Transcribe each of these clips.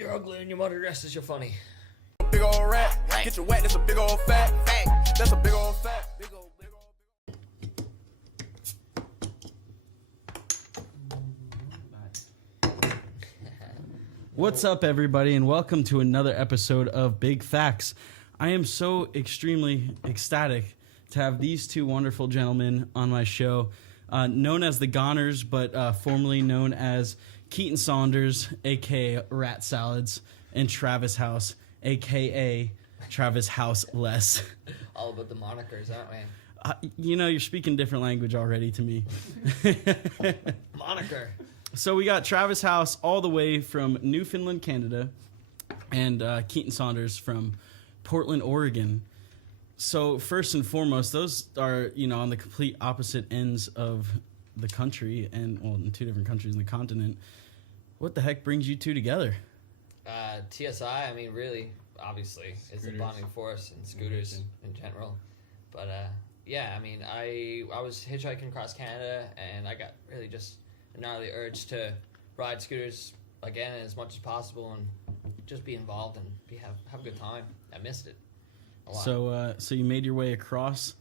You're ugly and your mother dresses you funny. Big old rat, get you wet, that's a big old fat. That's a big old fat. Big old. What's up, everybody, and welcome to another episode of Big Facts. I am so extremely ecstatic to have these two wonderful gentlemen on my show, known as the Gawners, but formerly known as Keaton Saunders, a.k.a. Rat Salads, and Travis House, a.k.a. Travis House Less. All about the monikers, aren't we? You're speaking different language already to me. Moniker. So we got Travis House all the way from Newfoundland, Canada, and Keaton Saunders from Portland, Oregon. So first and foremost, those are, on the complete opposite ends of the country and, in two different countries in the continent. What the heck brings you two together? TSI, really, obviously, is a bonding force, and scooters in general. But, I was hitchhiking across Canada, and I got really just a gnarly urge to ride scooters again as much as possible and just be involved and have a good time. I missed it a lot. So you made your way across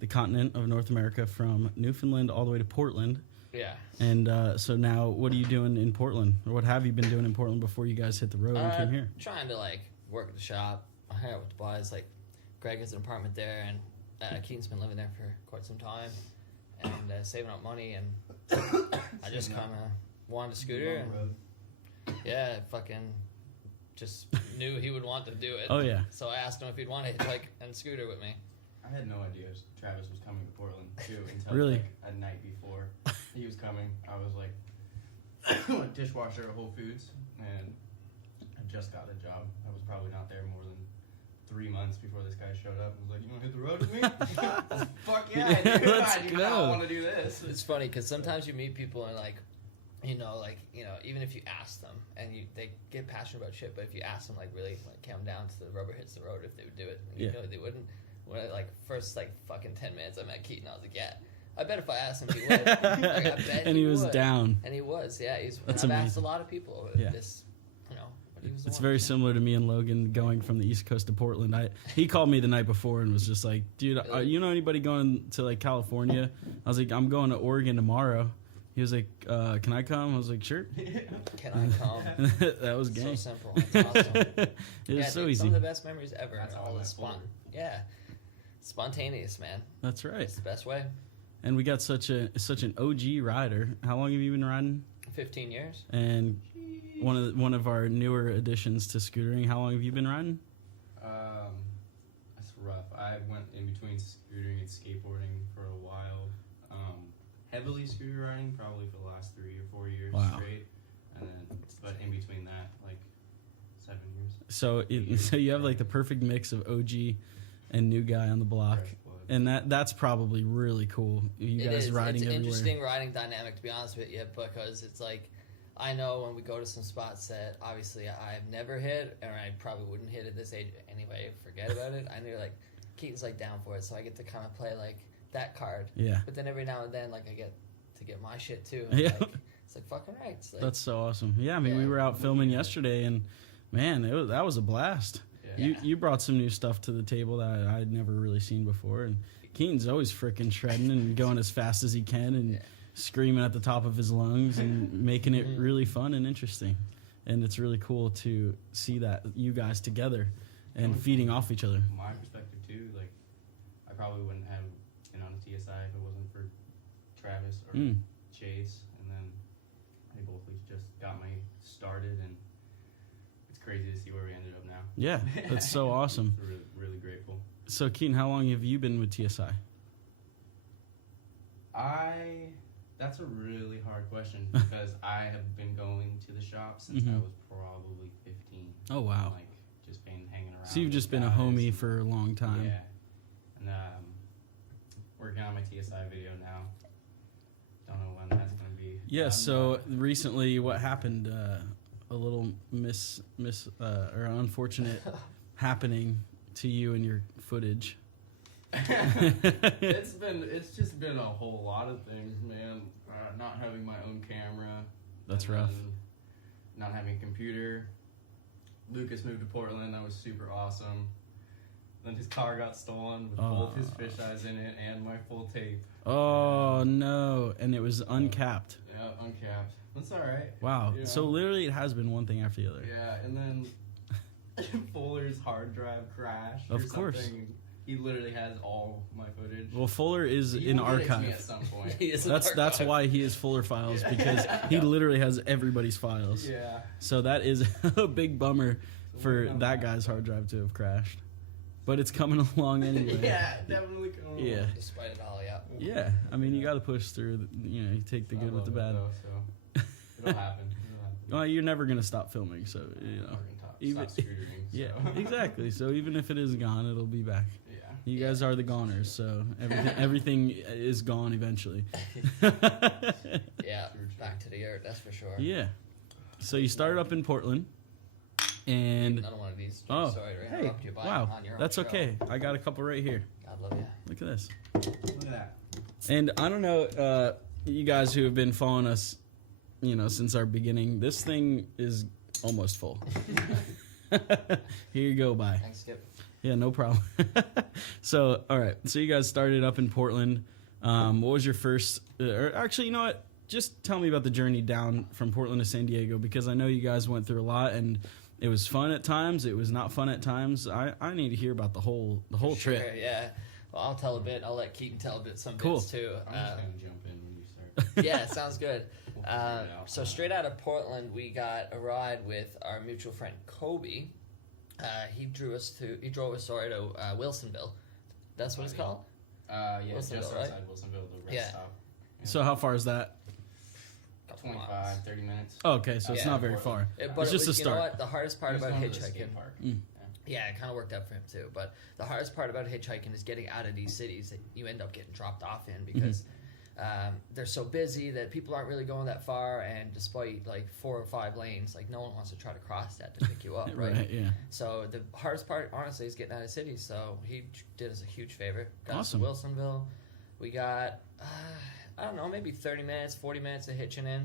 the continent of North America from Newfoundland all the way to Portland. Yeah. And so now what are you doing in Portland? Or what have you been doing in Portland before you guys hit the road and came here? Trying to, work at the shop. I hang out with the boys. Greg has an apartment there, and Keaton's been living there for quite some time and saving up money, and I just kind of wanted a scooter, and fucking just knew he would want to do it. Oh, yeah. So I asked him if he'd want to hitchhike and scooter with me. I had no idea Travis was coming to Portland, too, until Really? a night before he was coming. I was dishwasher at Whole Foods, and I just got a job. I was probably not there more than 3 months before this guy showed up and was like, "You want to hit the road with me?" I was, "Fuck yeah, dude. Let's I do go. not want to do this." It's funny because sometimes you meet people and even if you ask them and they get passionate about shit, but if you ask them really came down to the rubber hits the road if they would do it, and you know they wouldn't. When first fucking 10 minutes I met Keaton, I was like, yeah, I bet if I asked him he would. I bet and he was would. down. And he was, yeah. That's I've amazing. asked a lot of people this, but he was the It's one. very similar to me and Logan going from the East Coast to Portland. He called me the night before and was just like, "Dude, you know anybody going to California?" I was like, "I'm going to Oregon tomorrow." He was like, "Can I come?" I was like, "Sure." Can I come? That was gay. So simple. It's awesome. It was so easy. Some of the best memories ever. That's And all all I the went for. Yeah. Spontaneous, man. That's right. It's the best way. And we got such an OG rider. How long have you been riding? 15 years. And one of our newer additions to scootering. How long have you been riding? That's rough. I went in between scootering and skateboarding for a while. Heavily scooter riding probably for the last 3 or 4 years straight, and then but in between that 7 years. So you have the perfect mix of OG and new guy on the block. And that's probably really cool. You guys riding everywhere. It's an interesting riding dynamic, to be honest with you, because it's I know when we go to some spots that obviously I've never hit, or I probably wouldn't hit at this age anyway. Forget about it. I knew Keaton's down for it, so I get to kind of play that card. Yeah. But then every now and then I get to get my shit too. And Yeah. It's fucking right. It's That's so awesome. Yeah, we were out filming yesterday, and man, that was a blast. Yeah. You brought some new stuff to the table that I'd never really seen before, and Keaton's always freaking shredding and going as fast as he can and screaming at the top of his lungs and making it really fun and interesting. And it's really cool to see that you guys together and feeding off each other. From my perspective too, I probably wouldn't have been on a TSI if it wasn't for Travis or Chase, and then they both just got me started, and it's crazy to see where we ended up now. Yeah, that's so awesome. Really, really grateful. So Keaton, how long have you been with TSI? That's a really hard question because I have been going to the shop since I was probably 15. Oh wow. Just been hanging around. So you've just been a homie for a long time. Yeah. And working on my TSI video now. Don't know when that's going to be. Yeah, so recently what happened, a little or unfortunate happening to you and your footage. It's just been a whole lot of things, man. Not having my own camera. That's rough. Not having a computer. Lucas moved to Portland. That was super awesome. Then his car got stolen with both his fisheyes in it and my full tape. Oh, no. And it was uncapped. Yeah, uncapped. That's all right. Wow. You know? So literally it has been one thing after the other. Yeah, and then Fuller's hard drive crashed. Of course. Something. He literally has all my footage. Well, Fuller is He in will get it to me archive. at some point. He is an That's archive. why he is Fuller Files, because he literally has everybody's files. Yeah. So that is a big bummer for that guy's hard drive to have crashed. But it's coming along anyway. Yeah, definitely coming. Yeah. Despite it all, yeah. Yeah. I mean, you got to push through. You take the good with the bad. It'll happen. Well, you're never gonna stop filming, so even yeah, exactly. So even if it is gone, it'll be back. Yeah. You guys are the Gawners, so everything is gone eventually. Yeah, back to the earth, that's for sure. Yeah. So you started up in Portland, and Another one of these. oh, Sorry to hey, interrupt you, but wow, on your own that's show. okay. I got a couple right here. God love you. Look at this. Look at that. And I don't know, you guys who have been following us, since our beginning, this thing is almost full. Here you go, bye. Thanks, Skip. Yeah, no problem. So, all right. So you guys started up in Portland. What was your first, or actually, you know what? Just tell me about the journey down from Portland to San Diego, because I know you guys went through a lot, and it was fun at times. It was not fun at times. I need to hear about the whole trip. Sure, yeah. Well, I'll tell a bit. I'll let Keaton tell a bit, some Cool. bits too. I'm just going to jump in when you start. Yeah, sounds good. We'll figure it out. So straight out of Portland, we got a ride with our mutual friend Kobe. He drove us to Wilsonville. That's what it's called. Yeah, Wilsonville, just right? outside Wilsonville, the rest Yeah. stop. So how far is that? Couple 25, miles. 30 minutes. Oh, okay, so it's Yeah, not very far. But It's just a you know start. what? The hardest part about There's no hitchhiking. skate park. Yeah, it kind of worked out for him too. But the hardest part about hitchhiking is getting out of these cities that you end up getting dropped off in, because they're so busy that people aren't really going that far. And despite like 4 or 5 lanes, like no one wants to try to cross that to pick you up, right? Right, yeah. So the hardest part, honestly, is getting out of cities. So he did us a huge favor. Got Awesome. us to Wilsonville. We got, I don't know, maybe 30 minutes, 40 minutes of hitching in.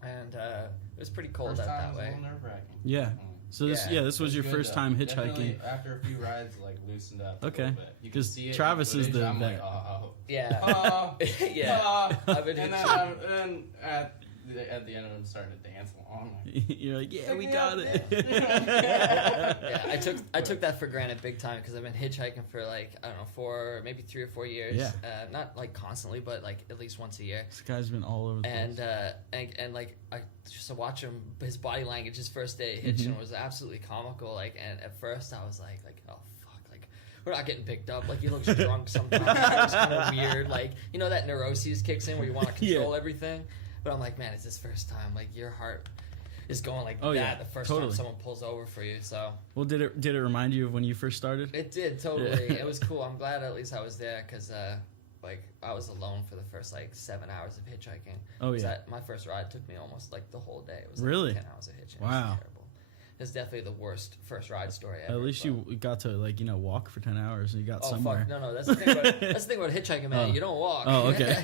And it was pretty cold First out time that was way. a little nerve-wracking. Yeah. So this, Yeah. this was It's your good, first though. time Definitely, hitchhiking. after a few rides, like, loosened up a Okay. little bit. You can 'Cause see it in Travis is footage, the I'm vet. like, Yeah. Yeah. I've been and hitching. then at the end of them starting to dance along. You're like, yeah, Pick we me got up, it. Yeah, I took that for granted big time, because I've been hitchhiking for like, I don't know, maybe 3 or 4 years. Yeah. Not like constantly, but like at least once a year. This guy's been all over the And place. and like I just to watch him, his body language, his first day hitching Mm-hmm. was absolutely comical. Like, and at first I was like oh fuck, like we're not getting picked up. Like he looks drunk sometimes. It was kind of weird. Like, you know, that neuroses kicks in where you want to control Yeah. everything. But I'm like, man, it's his first time. Like your heart is going like Oh, that yeah, the first totally. time someone pulls over for you. So Well, did it remind you of when you first started? it did totally. Yeah. It was cool. I'm glad at least I was there, because like I was alone for the first like 7 hours of hitchhiking. Oh, 'Cause yeah. my first ride took me almost like the whole day. It was like Really? 10 hours of hitching. Wow. It was terrible. It's definitely the worst first ride story ever. At least you got to walk for 10 hours and you got Oh somewhere. fuck! No, that's the thing about hitchhiking, man. Oh. You don't walk. Oh, okay.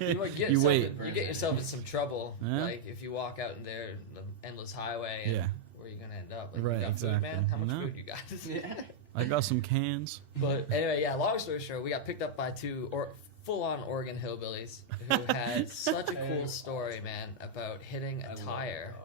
you like, get You yourself wait. you get yourself in some trouble. Yeah. Like if you walk out in there, the endless highway. And Yeah. Where are you gonna end up? Like, Right, You got exactly. Food, man? How much No. food you got? I got some cans. But anyway, yeah. Long story short, we got picked up by 2 full-on Oregon hillbillies who had such a cool story, man, about hitting a tire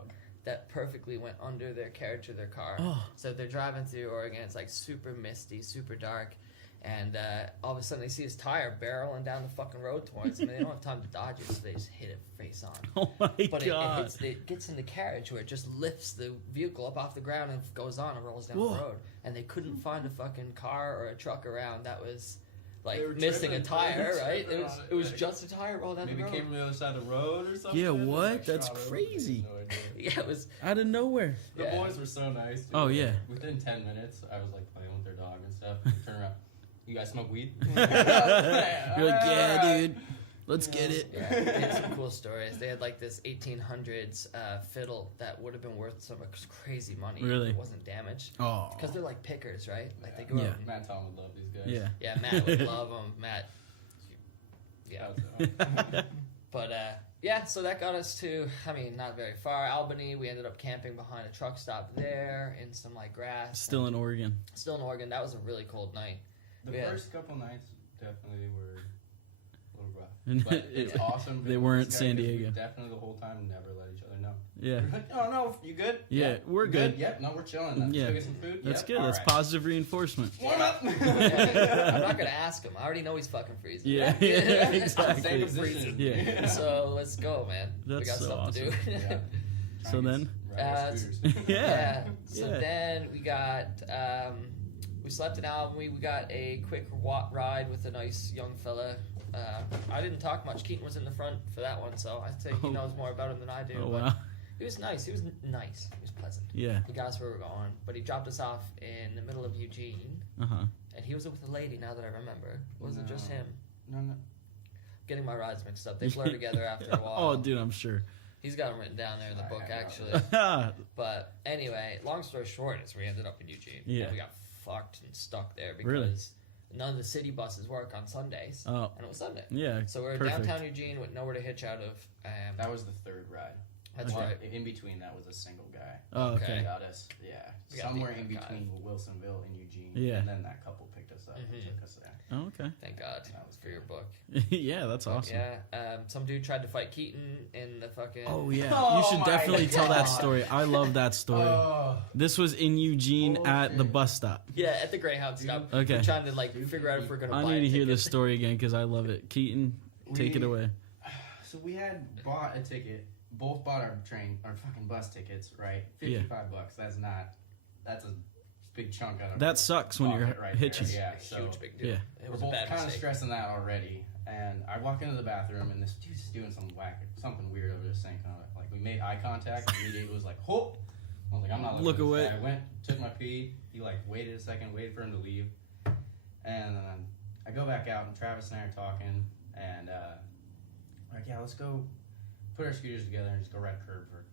that perfectly went under their carriage of their car. Oh. So they're driving through Oregon. It's like super misty, super dark. And all of a sudden they see his tire barreling down the fucking road towards them. And they don't have time to dodge it, so they just hit it face on. Oh my But god. it gets in the carriage where it just lifts the vehicle up off the ground and goes on and rolls down Whoa. the road. And they couldn't find a fucking car or a truck around that was like They were missing a tripping. tire, They were right? tripping It was on it was it. just a tire rolled down Maybe the road. came from the other side of the road or something. Yeah, what? Like, That's shot over. crazy. No idea. Yeah, it was. Out of nowhere. The Yeah. boys were so nice. Dude. Oh, yeah. Within 10 minutes, I was like playing with their dog and stuff. Turn around. You guys smoke weed? You're like, yeah, dude. Let's get it. Yeah, they had some cool stories. They had like this 1800s fiddle that would have been worth some crazy money Really? if it wasn't damaged. Oh. Because they're like pickers, right? Like they go Yeah. out and, Matt Tom would love these guys. Yeah. yeah, Matt would love them. Matt, yeah. That was, But Yeah, so that got us to, I mean, not very far. Albany, we ended up camping behind a truck stop there in some, like, grass. Still in Oregon. Still in Oregon. That was a really cold night. The first couple nights definitely were a little rough. And But it's awesome. They weren't San Diego. We definitely the whole time never let each other know. Yeah. We're like, oh, no, you good? Yeah, we're good. Yep, no, we're chilling. Let's Yeah. go get some food. That's Yep, good. all That's right. positive reinforcement. Warm up. I'm not going to ask him. I already know he's fucking freezing. Yeah, Yeah. exactly. Same position. Yeah. So let's go, man. We That's got so stuff to do. Yeah. So then? Ride our scooters. Yeah. So Yeah. then we got, we slept in Albany. We got a quick ride with a nice young fella. I didn't talk much. Keaton was in the front for that one, so I think he knows more about him than I do. Oh, but wow. he was nice. He was nice. He was pleasant. Yeah. He got us where we were going, but he dropped us off in the middle of Eugene, Uh-huh. and he was with a lady. Now that I remember, was it just him? No. Getting my rides mixed up. They blur together after a while. Oh, dude, I'm sure. He's got them written down there in the book, actually. yeah. But anyway, long story short is we ended up in Eugene. Yeah. And we got fucked and stuck there because Really? none of the city buses work on Sundays. Oh. And it was Sunday. Yeah. So we're perfect. downtown Eugene with nowhere to hitch out of. That was the third ride. That's right. In between, that was a single guy. Oh, okay. Got us, yeah. We got Somewhere the in archive. between Wilsonville and Eugene. Yeah. And then that couple picked us up and took us there. Oh, okay. Thank God That was for your book. Yeah, that's awesome. Yeah. Some dude tried to fight Keaton in the fucking. Oh, yeah. Oh You should my definitely tell that God. story. I love that story. Oh, This was in Eugene at the Bullshit. bus stop. Yeah, at the Greyhound stop. Okay. We're trying to figure out if we're gonna. I buy need a to hear ticket. this story again because I love it. Keaton, take it We- away. so we had bought a ticket. Both bought our fucking bus tickets, right? Yeah. $55. That's a big chunk out of That sucks when you're pocket right hitching. there. Yeah, A so huge big deal. Yeah. It we're was a both bad kind of mistake. stressing that already. And I walk into the bathroom and this dude's doing something weird over the sink. And like we made eye contact and immediately was like, "Ho!" I was like, "I'm not looking Look at this away. guy." I went, took my pee. He waited a second, waited for him to leave, and then I go back out and Travis and I are talking, and we're like, "Yeah, let's go put our scooters together and just go ride curb for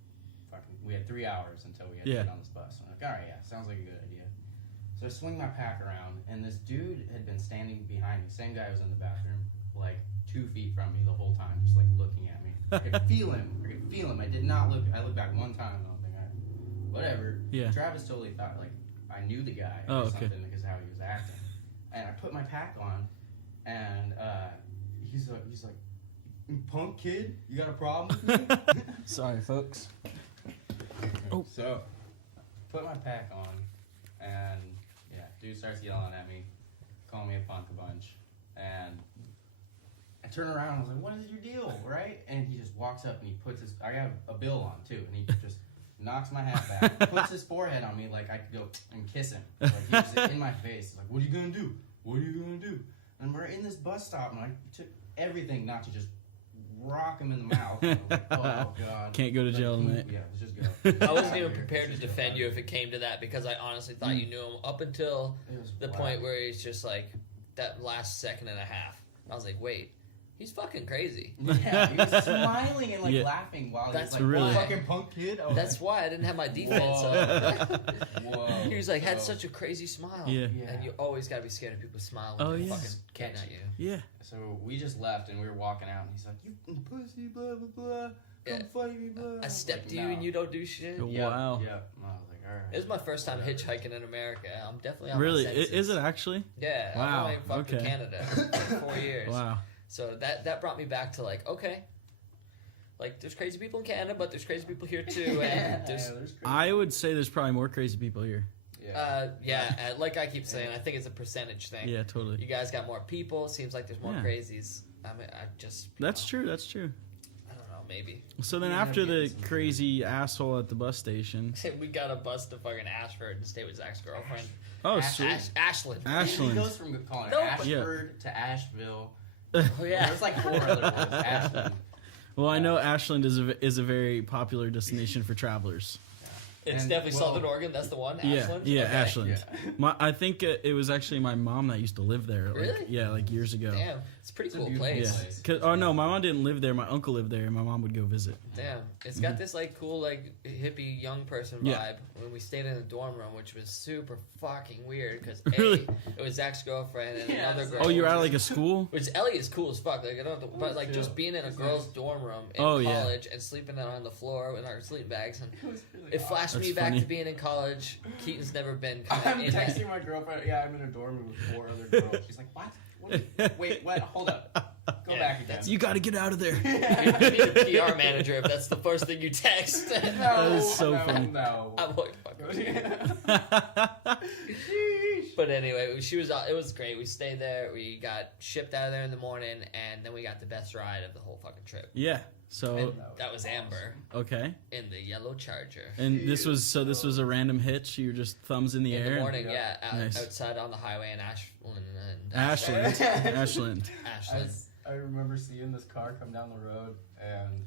fucking." We had 3 hours until we had to Yeah. get on this bus. I'm like, "All right, yeah, sounds like a good idea." So I swing my pack around, and this dude had been standing behind me. Same guy was in the bathroom, 2 feet from me the whole time, just looking at me. I could feel him. I did not look. I looked back one time, and I was like, all right, whatever. Yeah. Travis totally thought I knew the guy Oh, or okay. something because of how he was acting. And I put my pack on, and he's like, "You punk kid, you got a problem with me?" Sorry, folks. Oh. So, put my pack on, and yeah, dude starts yelling at me, calling me a punk a bunch, and I turn around and I was like, "What is your deal?" Right? And he just walks up and he puts I have a bill on too, and he just knocks my hat back, puts his forehead on me like I could go and kiss him. He was in my face. He's like, "What are you gonna do? What are you gonna do?" And we're in this bus stop, and I took everything not to just rock him in the mouth. I was like, "Oh God, Can't go to jail tonight." Yeah, let's just go. I wasn't even prepared to defend you if it came to that because I honestly thought you knew him up until It was the wild. point where he's just that last second and a half. I was like, wait, he's fucking crazy. Yeah, he was smiling and Yeah. laughing while That's he was really- "What fucking punk kid." I was That's why I didn't have my defense Whoa. up. Whoa. He was had So- such a crazy smile. Yeah. Yeah. And you always gotta be scared of people smiling when Oh, they're yeah. fucking getting at you. Yeah. So we just left and we were walking out, and he's like, "You pussy, blah blah blah, come Yeah. fight me, blah." I stepped to you no. and you don't do shit. Oh, Yep, Wow. Yep. And I was like, all right. It was my first time hitchhiking in America. I'm definitely on Really? my I- senses. Is it actually? Yeah. Wow, I've only fucked in okay. Canada for 4 years. Wow. So that brought me back to okay. There's crazy people in Canada, but there's crazy people here too. And there's I would say there's probably more crazy people here. like I keep saying, I think it's a percentage thing. Yeah, totally. You guys got more people. Seems like there's more Yeah. crazies. I mean, That's true. That's true. I don't know, maybe. So then You end up after the getting some crazy asshole at the bus station. We got a bus to fucking Ashford and stay with Zach's girlfriend. Oh, Ash- sweet. Ashland. He Ashland. goes from calling it No, but- Ashford to Asheville. Oh yeah. There's 4 other words. Ashland. Well, I know Ashland is a very popular destination for travelers. It's definitely Southern Oregon. That's the one. Yeah, Ashland? yeah, Okay. Ashland. Yeah. I think it was actually my mom that used to live there. Like, Really? Yeah, like years ago. Damn, it's a pretty It's a cool beautiful place. Yeah. place. Oh no, my mom didn't live there. My uncle lived there, and my mom would go visit. Damn, it's got this like cool like hippie young person vibe. Yeah. When we stayed in the dorm room, which was super fucking weird because Really? it was Zach's girlfriend and Yeah, another so- girl. Oh, you're at like a school? Which Ellie is cool as fuck. Like I don't, have to, but like just Yeah. being in a It's girl's nice. dorm room in Oh, yeah. college and sleeping out on the floor with our sleeping bags, and It was really it flashed That's me back funny. to being in college. Keaton's never been kind I'm of in that. texting my girlfriend. Yeah, I'm in a dorm room with 4 other girls. She's like, what? Wait, what? Hold up. Go Yeah, back again. that's- You got to get out of there. You need a PR manager if that's the first thing you text. No, That is so no, funny. No. I'm like, fuck. But anyway, it was great. We stayed there. We got shipped out of there in the morning, and then we got the best ride of the whole fucking trip. Yeah. So And that was Amber okay, in the yellow Charger. and this was a random hitch. You were just thumbs in the In air. the morning, Yeah. yeah, Nice. outside on the highway in Ashland. Ashland. Ashland. Ashland. I remember seeing this car come down the road, and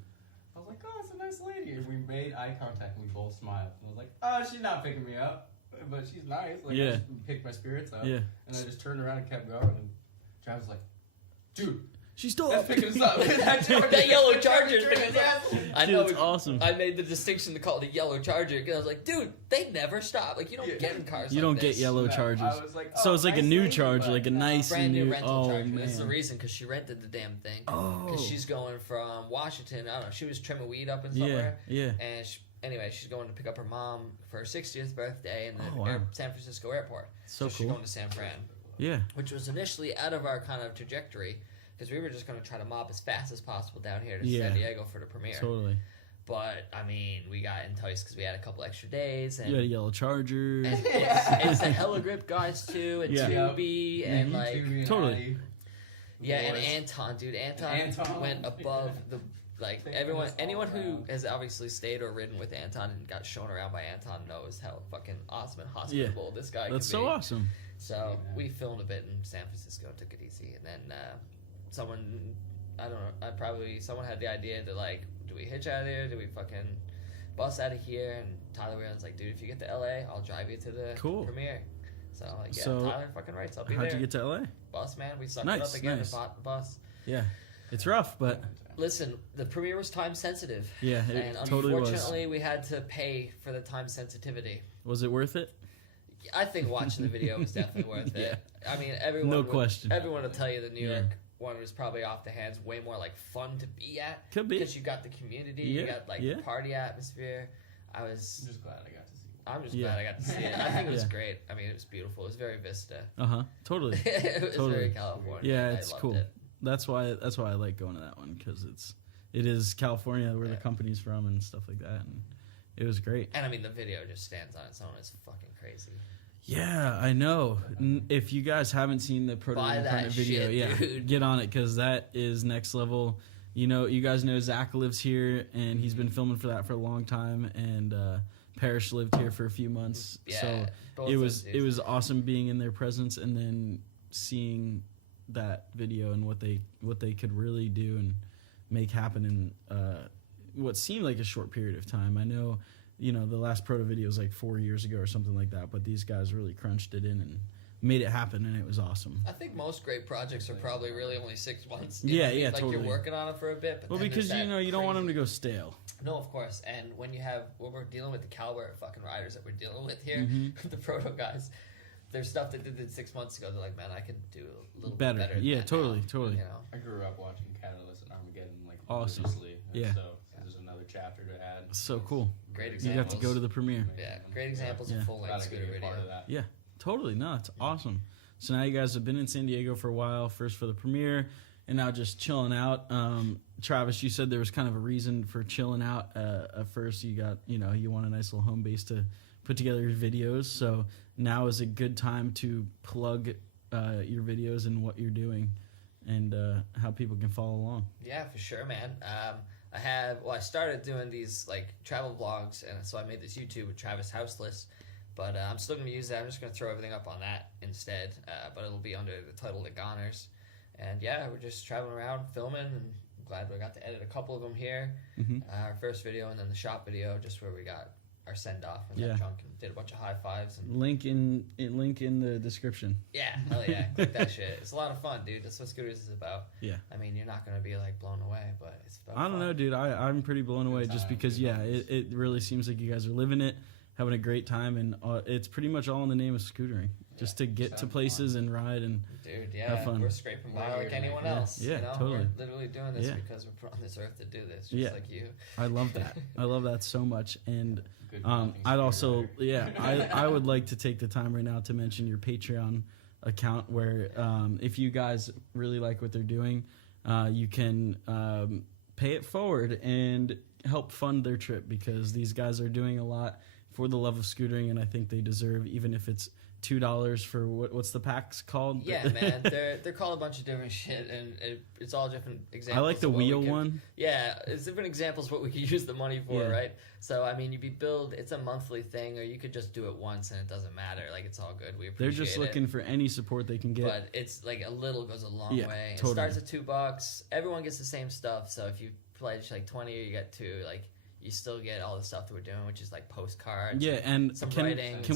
I was like, oh, it's a nice lady. And we made eye contact, and we both smiled. And I was like, oh, she's not picking me up, but she's nice. Like, Yeah. I just picked my spirits up. Yeah. And I just turned around and kept going, and Travis was like, dude, She's still that's picking us up. That yellow Charger's picking us up. I Dude, know. it's awesome. I made the distinction to call it a yellow Charger because I was like, dude, they never stop. Like you don't Yeah. get in cars. You like don't get this. yellow No, Chargers. I was like, So oh, it's like a nice new lady, Charger, but like a no. nice Brand new new. rental Oh Charger. That's the man. reason because she rented the damn thing. Oh. Because she's going from Washington. I don't know. She was trimming weed up in Yeah. somewhere. Yeah. And anyway, she's going to pick up her mom for her 60th birthday in the Oh, wow. San Francisco airport. So she's cool. going to San Fran, Yeah. which was initially out of our kind of trajectory because we were just going to try to mob as fast as possible down here to Yeah. San Diego for the premiere. Totally. But I mean, we got enticed because we had a couple extra days, and, You had a yellow Charger. and it's the Hella Grip guys too, and Yeah. Tubi, and like Totally. Addy, yeah, and boys. Anton, dude, Anton Anton. went above the like Taking everyone. us all Anyone who around. has obviously stayed or ridden with Anton and got shown around by Anton knows how fucking awesome and hospitable this guy That's can so be. awesome. So we filmed a bit in San Francisco, took it easy, and then someone, I don't know, someone had the idea to like, do we hitch out of here? Do we fucking bus out of here? And Tyler Whelan's like, dude, if you get to LA, I'll drive you to the Cool. premiere. So I'm like, yeah, So, Tyler fucking writes. I'll be How'd there. you get to LA? Bus, man. We sucked it Nice, up again nice. and bought the bus. Yeah. It's rough, but Listen, the premiere was time sensitive. yeah, it And totally was. unfortunately, we had to pay for the time sensitivity. Was it worth it? I think watching the video was definitely worth it. I mean, No question. Everyone will tell you the New Yeah. York one was probably off the hands, way more like fun to be at. Could be. Because you got the community, Yeah, you got like yeah. party atmosphere. I'm just glad I got to see it. I'm just Yeah. glad I got to see it. I think it was Yeah. great. I mean, it was beautiful. It was very Vista. Totally. It was Totally. very California. Yeah, and I it's loved cool. it. That's why I like going to that one because it is California where the Yeah. company's from and stuff like that, and it was great. And I mean, the video just stands on its own. It's fucking crazy. Yeah, I know. If you guys haven't seen the proto Buy that incarnate video, shit, yeah, dude. get on it because that is next level. You know, you guys know Zach lives here and he's been filming for that for a long time, and Parrish lived here for a few months. Yeah, So both it those was dudes. awesome being in their presence and then seeing that video and what they could really do and make happen in what seemed like a short period of time. I know, you know, the last proto video was like 4 years ago or something like that, but these guys really crunched it in and made it happen, and it was awesome. I think most great projects are probably really only 6 months. Yeah, know what I mean? yeah, Like totally. you're working on it for a bit, but Well, then because there's you that know you don't want them to crazy- go stale. No, of course. And when you have what we're dealing with, the caliber of fucking riders that we're dealing with here, Mhm. the proto guys, there's stuff that they did 6 months ago. They're like, man, I could do a little Better. bit better. Yeah, than that totally, now," totally. You know? I grew up watching Catalyst and Armageddon like Awesome. religiously, and Yeah. So there's another chapter to add. So cool. Great You examples. got to go to the premiere. Yeah, great examples Yeah. of full length Glad I could scooter be a part video. of that. Yeah, totally. No, it's awesome. So now you guys have been in San Diego for a while, first for the premiere, and now just chilling out. Travis, you said there was kind of a reason for chilling out. At first, you want a nice little home base to put together your videos. So now is a good time to plug your videos and what you're doing and how people can follow along. Yeah, for sure, man. I started doing these like travel vlogs, and so I made this YouTube with Travis Houseless. But I'm still going to use that. I'm just going to throw everything up on that instead. But it'll be under the title The Gawners. And yeah, we're just traveling around filming, and I'm glad we got to edit a couple of them here. Mhm. Our first video and then the shop video, just where we got our send off in that trunk and did a bunch of high fives. And link in the description. Yeah, hell yeah, click that shit. It's a lot of fun, dude. That's what Scooters is about. Yeah. I mean, you're not gonna be like blown away, but it's about I don't fun. know, dude. I'm pretty blown away just because it really seems like you guys are living it, having a great time, and it's pretty much all in the name of scootering. Just to get to places and ride and have fun. We're scraping by like anyone else. Yeah, you know? totally. We're literally doing this because we're put on this earth to do this, just like you. I love that. I love that so much. And I'd also, I would like to take the time right now to mention your Patreon account where if you guys really like what they're doing, you can pay it forward and help fund their trip, because these guys are doing a lot for the love of scootering, and I think they deserve, even if it's $2 for what's the packs called? Yeah, man, they're called a bunch of different shit, and it's all different examples. I like the wheel one. Yeah, it's different examples of what we could use the money for, right? So I mean, it's a monthly thing, or you could just do it once and it doesn't matter. Like, it's all good. We appreciate They're just looking for any support they can get. But it's like a little goes a long way. Totally. It starts at $2. Everyone gets the same stuff. So if you pledge like 20, or you get 2, like, you still get all the stuff that we're doing, which is like postcards. Yeah, and some can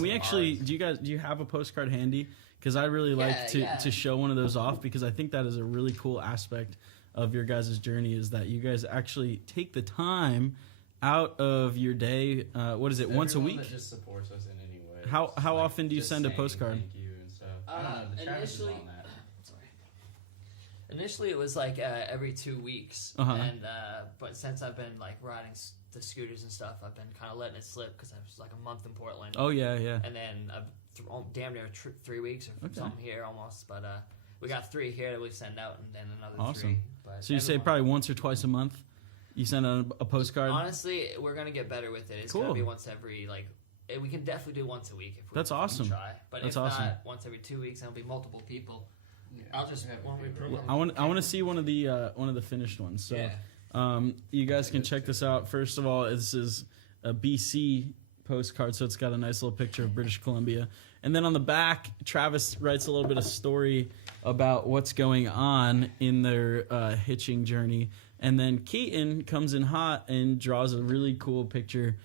we actually art. do you have a postcard handy? Because I really like to show one of those off, because I think that is a really cool aspect of your guys' journey, is that you guys actually take the time out of your day. What is it? Once a week? That just supports us in any way. How often do you send a postcard? Thank you and stuff. I don't know, the Travis is on that. Initially, it was like every 2 weeks, and but since I've been like riding the scooters and stuff, I've been kind of letting it slip, because I was like a month in Portland. Oh yeah. And then damn near 3 weeks or something here almost, but we got 3 here that we send out, and then another 3. But so you say probably once or twice a month you send out a postcard? Honestly, we're gonna get better with it. It's gonna be once every we can definitely do once a week if we That's awesome. Try. But That's if awesome. not, once every 2 weeks, it'll be multiple people. Yeah. I'll just I want to see one of the finished ones. So you guys can check this out. First of all, this is a BC postcard, so it's got a nice little picture of British Columbia. And then on the back, Travis writes a little bit of story about what's going on in their hitching journey. And then Keaton comes in hot and draws a really cool picture,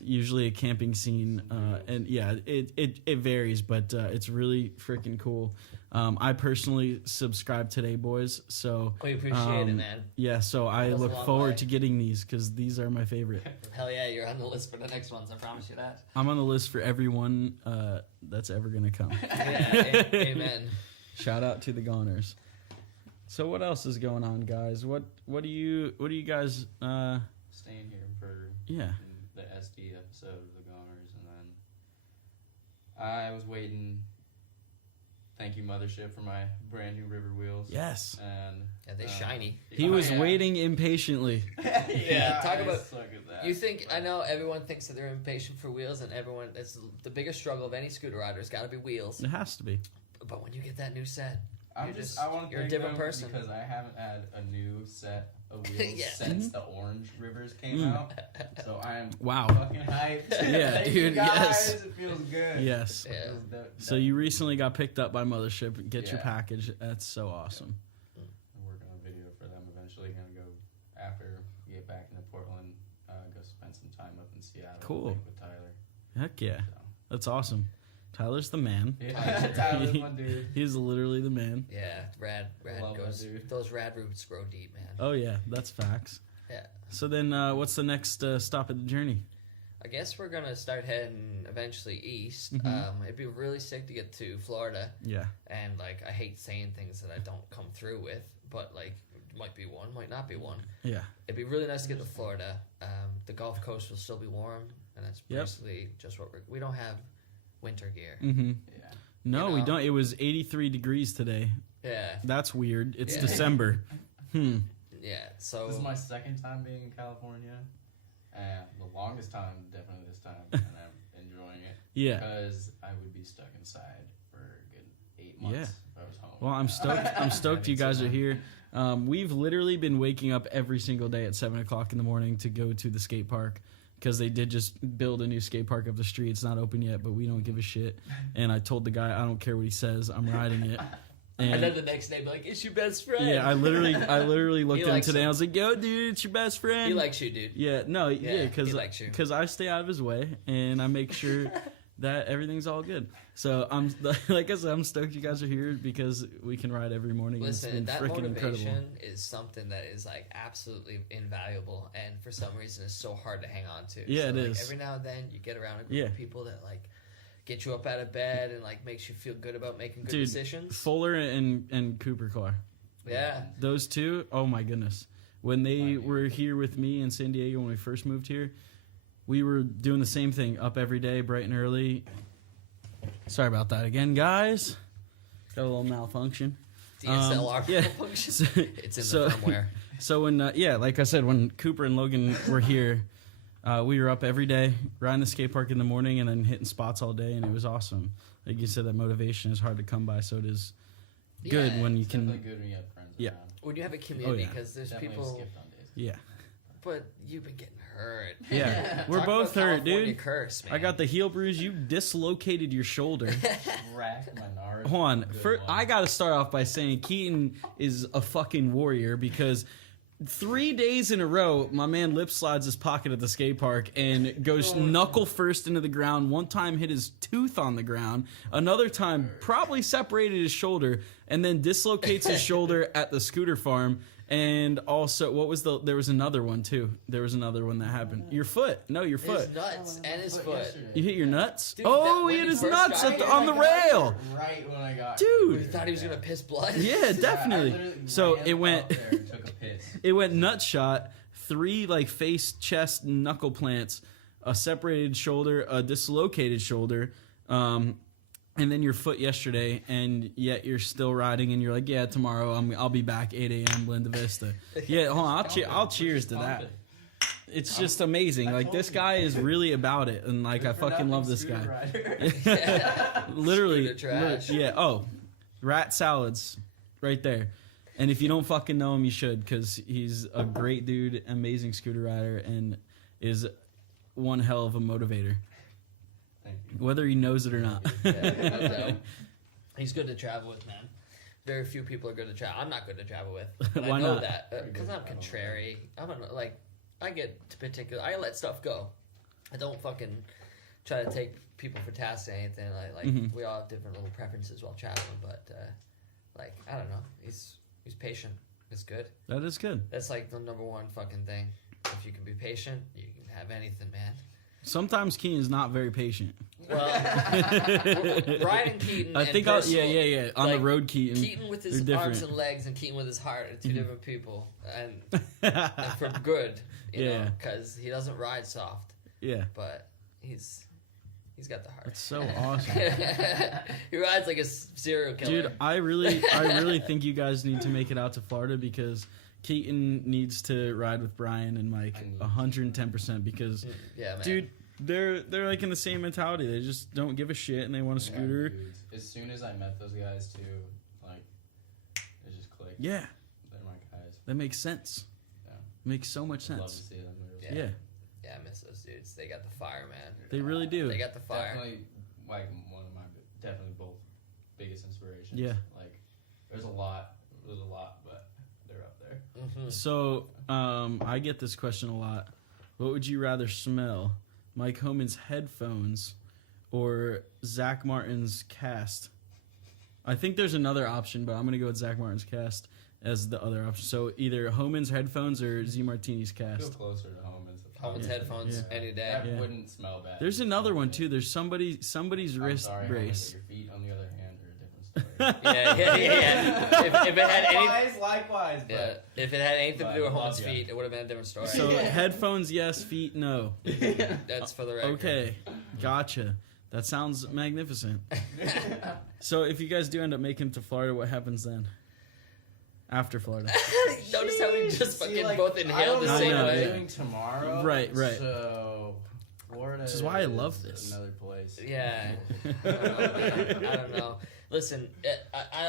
usually a camping scene. And yeah, it varies, but it's really freaking cool. I personally subscribe today, boys. So we appreciate it, man. Yeah, so I look forward to getting these, because these are my favorite. Hell yeah, you're on the list for the next ones. I promise you that. I'm on the list for everyone that's ever gonna come. Yeah, amen. Shout out to the Gawners. So what else is going on, guys? What do you guys? Staying here for the SD episode of the Gawners, and then I was waiting. Thank you, Mothership, for my brand new river wheels. Yes. And they're shiny. He was waiting impatiently. Talk about. You think I know everyone thinks that they're impatient for wheels, and everyone. It's the biggest struggle of any scooter rider. It's got to be wheels. It has to be. But when you get that new set, I want to you're a different person, because I haven't had a new set of wheels since the orange rivers came out. So I'm fucking hyped. Yeah, dude. Guys, it feels good. Yes. Yeah. So you recently got picked up by Mothership. Get your package. That's so awesome. I'm working on a video for them eventually. Gonna go after we get back into Portland. Go spend some time up in Seattle. Cool. With Tyler. Heck yeah. So. That's awesome. Tyler's the man. Yeah, Tyler's my dude. He's literally the man. Yeah, rad goes. Those rad roots grow deep, man. Oh yeah, that's facts. Yeah. So then, what's the next stop in the journey? I guess we're gonna start heading eventually east. It'd be really sick to get to Florida. Yeah. And like, I hate saying things that I don't come through with, but like, might be one, might not be one. Yeah. It'd be really nice to get to Florida. The Gulf Coast will still be warm, and that's basically just what we don't have winter gear. Mm-hmm. Yeah. No, we don't. It was 83 degrees today. Yeah. That's weird. It's December. Yeah. So this is my second time being in California, and the longest time, definitely this time, and I'm enjoying it. Yeah. Because I would be stuck inside for a good 8 months if I was home. Well, I'm stoked. I'm stoked you guys are here. We've literally been waking up every single day at 7 o'clock in the morning to go to the skate park, because they did just build a new skate park up the street. It's not open yet, but we don't give a shit. And I told the guy, I don't care what he says, I'm riding it. And then the next day, be like, it's your best friend. Yeah, I literally looked at him today. him. I was like, yo, dude, it's your best friend. He likes you, dude. Yeah, no, yeah, he likes you. because I stay out of his way and I make sure that everything's all good. So I'm like I said, I'm stoked you guys are here because we can ride every morning. Listen, it's been that freaking motivation incredible. is something that is like absolutely invaluable, and for some reason, it's so hard to hang on to. Yeah, so, it like, is. Every now and then, you get around a group of people that like get you up out of bed and like makes you feel good about making good decisions. Fuller and Cooper Clark. Yeah, Those two. Oh my goodness. When they were here with me in San Diego when we first moved here, we were doing the same thing. Up every day, bright and early. Sorry about that again, guys. Got a little malfunction. DSLR malfunction. It's in the firmware. So when like I said, when Cooper and Logan were here, we were up every day, riding the skate park in the morning, and then hitting spots all day, and it was awesome. Like you said, that motivation is hard to come by, so it is good when you It's can. definitely good when you have friends around. When you have a community, yeah. because there's Definitely people. skipped on days. Yeah, But you've been getting hurt. yeah, we're Talk both about hurt, California dude. Curse, man. I got the heel bruise. You dislocated your shoulder. Cracked my nard. Hold on. Good one. I got to start off by saying Keaton is a fucking warrior because 3 days in a row, my man lip slides his pocket at the skate park and goes knuckle first into the ground. One time hit his tooth on the ground. Another time probably separated his shoulder and then dislocates his shoulder at the scooter farm. And also, there was another one too. There was another one that happened. Your foot. No, your foot. His nuts and his foot. You hit your nuts? Dude, oh, that- he when hit he his first nuts got here, on the rail. Right when I got We Dude. thought he was gonna piss blood. Yeah, definitely. I literally So ran it went out there and took a piss. it went nut shot, 3 like face, chest, knuckle plants, a separated shoulder, a dislocated shoulder, and then your foot yesterday, and yet you're still riding, and you're like, yeah, tomorrow I'll be back 8 a.m. Linda Vista. Yeah, hold on, I'll cheers to that. It's just amazing. Like this guy is really about it, and like I fucking love this guy. Literally, Scooter trash. yeah. Oh, rat salads, right there. And if you don't fucking know him, you should, because he's a great dude, amazing scooter rider, and is one hell of a motivator. Thank you. Whether he knows it or not. Yeah, he's good to travel with, man. Very few people are good to travel. I'm not good to travel with. And Why I know not? that because I'm contrary. I'm like I get to particular. I let stuff go. I don't fucking try to take people for task or anything. Like we all have different little preferences while traveling, but like I don't know. He's patient. It's good. That is good. That's like the number one fucking thing. If you can be patient, you can have anything, man. Sometimes Keaton's not very patient. Well, Brian and Keaton. I and think personal, yeah. On the like, road, Keaton. Keaton with his they're arms different. and legs and Keaton with his heart are two different people, and for good, you know, Yeah. because he doesn't ride soft, Yeah. but he's got the heart. That's so awesome. He rides like a serial killer. Dude, I really think you guys need to make it out to Florida because Keaton needs to ride with Brian and Mike 110% because yeah, man. dude, they're like in the same mentality. They just don't give a shit and they want a scooter. Dudes. As soon as I met those guys too, like it just clicked. Yeah, They're my guys. that makes sense. Yeah. Makes so much I'd love to sense. see them. Yeah. Yeah, Yeah, I miss those dudes. They got the fire, man. they really do. They got the fire. Definitely, like one of my definitely both biggest inspirations. Yeah. Like there's a lot, but they're up there. Mm-hmm. So, I get this question a lot. What would you rather smell? Mike Homan's headphones or Zach Martin's cast? I think there's another option, but I'm going to go with Zach Martin's cast as the other option. So either Homan's headphones or Z Martini's Feel cast. closer to home. Homan's headphones any day. That Yeah. wouldn't smell bad. There's another one too. There's somebody's I'm wrist sorry, brace. Homan, but your feet, on the other hand, are a different story. Yeah. If it had any, Likewise, yeah, but if it had anything to do with But, Homan's yeah. feet, it would have been a different story. So headphones, yes. Feet, no. That's for the record. Okay, gotcha. That sounds magnificent. So if you guys do end up making it to Florida, what happens then? After Florida. Notice how we just fucking like, both I inhaled don't the know same know, what I'm way. doing tomorrow. Right. So Florida. This is why I is love this. Another place. Yeah. I don't know. Listen,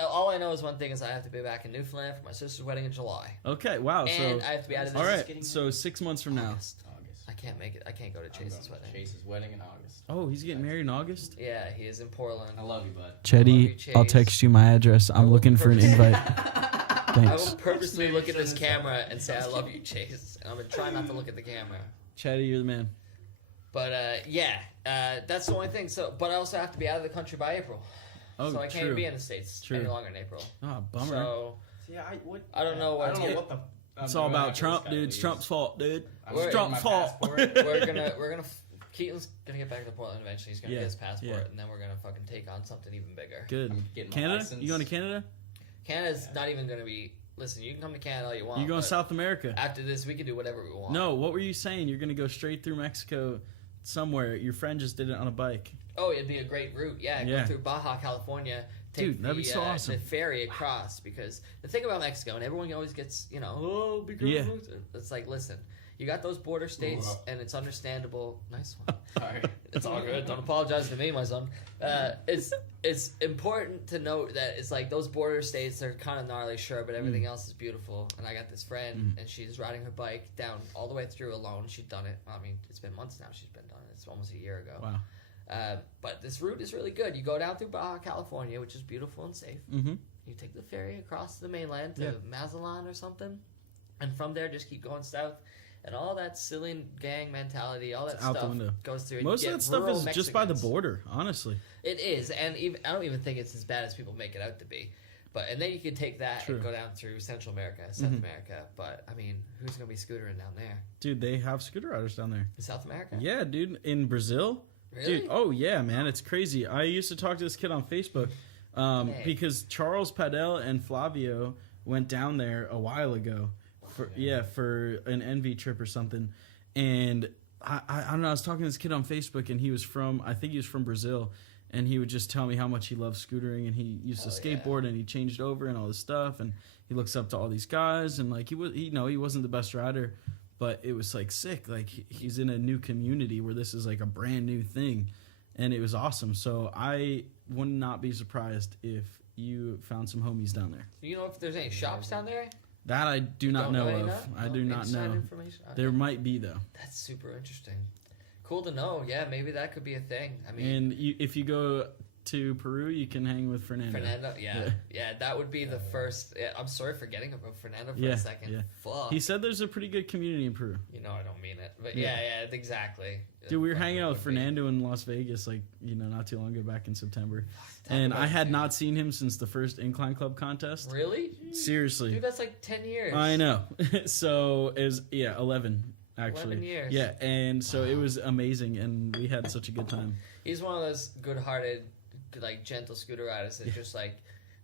all I know is one thing is I have to be back in Newfoundland for my sister's wedding in July. Okay, wow. And So I have to be out of this. all right, so 6 months from now. I can't make it. I can't go to Chase's wedding. Chase's wedding in August. Oh, he's getting married in August? Yeah, he is in Portland. I love you, bud. Chetty, I'll text you my address. I'm looking for an invite. I Thanks. will purposely look at this camera and say I love you, Chase. And I'm gonna try not to look at the camera. Chetty, you're the man. But that's the only thing. So, but I also have to be out of the country by April. Oh, so I can't true. be in the States True. any longer in April. Oh, bummer. So Yeah, I don't know what. It's all about Trump, dude. It's Trump's fault, dude. It's Trump's fault. we're gonna. Keaton's gonna get back to Portland eventually. He's gonna get his passport, and then we're gonna fucking take on something even bigger. Good. Canada? You going to Canada? Canada's not even gonna be. Listen, you can come to Canada all you want. You going to South America? After this, we can do whatever we want. No, what were you saying? You're going to go straight through Mexico somewhere. Your friend just did it on a bike. Oh, it'd be a great route. Yeah, go through Baja California. Take that'd be so awesome. The ferry across, because the thing about Mexico, and everyone always gets, it's like, listen, you got those border states, and it's understandable. Nice one. Sorry. It's all good. Don't apologize to me, my son. It's important to note that it's like those border states, they're kind of gnarly, sure, but everything else is beautiful. And I got this friend, and she's riding her bike down all the way through alone. She'd done it. I mean, it's been months now she's been done it. It's almost a year ago. Wow. But this route is really good. You go down through Baja California, which is beautiful and safe. Mm-hmm. You take the ferry across the mainland to Mazatlan or something, and from there just keep going south. And all that silly gang mentality, all that stuff goes through. Most of that stuff is just by the border, honestly. It is, and I don't even think it's as bad as people make it out to be. And then you could take that and go down through Central America, South America. But I mean, who's gonna be scootering down there? Dude, they have scooter riders down there. In South America? Yeah, dude. In Brazil. Really? Dude, oh yeah, man, it's crazy. I used to talk to this kid on Facebook because Charles Padel and Flavio went down there a while ago for an envy trip or something. And I don't know, I was talking to this kid on Facebook, and I think he was from Brazil, and he would just tell me how much he loves scootering, and he used to skateboard, and he changed over and all this stuff, and he looks up to all these guys, and like he wasn't the best rider, but it was like sick. Like he's in a new community where this is like a brand new thing, and it was awesome. So I would not be surprised if you found some homies down there. Do you know if there's any shops down there? That I do not know of. I do not know. There might be, though. That's super interesting. Cool to know. Yeah, maybe that could be a thing. I mean, and if you go to Peru, you can hang with Fernando. Yeah, that would be the first. Yeah, I'm sorry for forgetting about Fernando for a second. Yeah. Fuck. He said there's a pretty good community in Peru. You know I don't mean it, but yeah, exactly. Dude, we were hanging out with Fernando in Las Vegas, not too long ago, back in September, and I had not seen him since the first Incline Club contest. Really? Seriously. Dude, that's like 10 years. I know. So it was 11. Actually, 11 years. Yeah, and so it was amazing, and we had such a good time. He's one of those good-hearted, like gentle scooter riders that just like,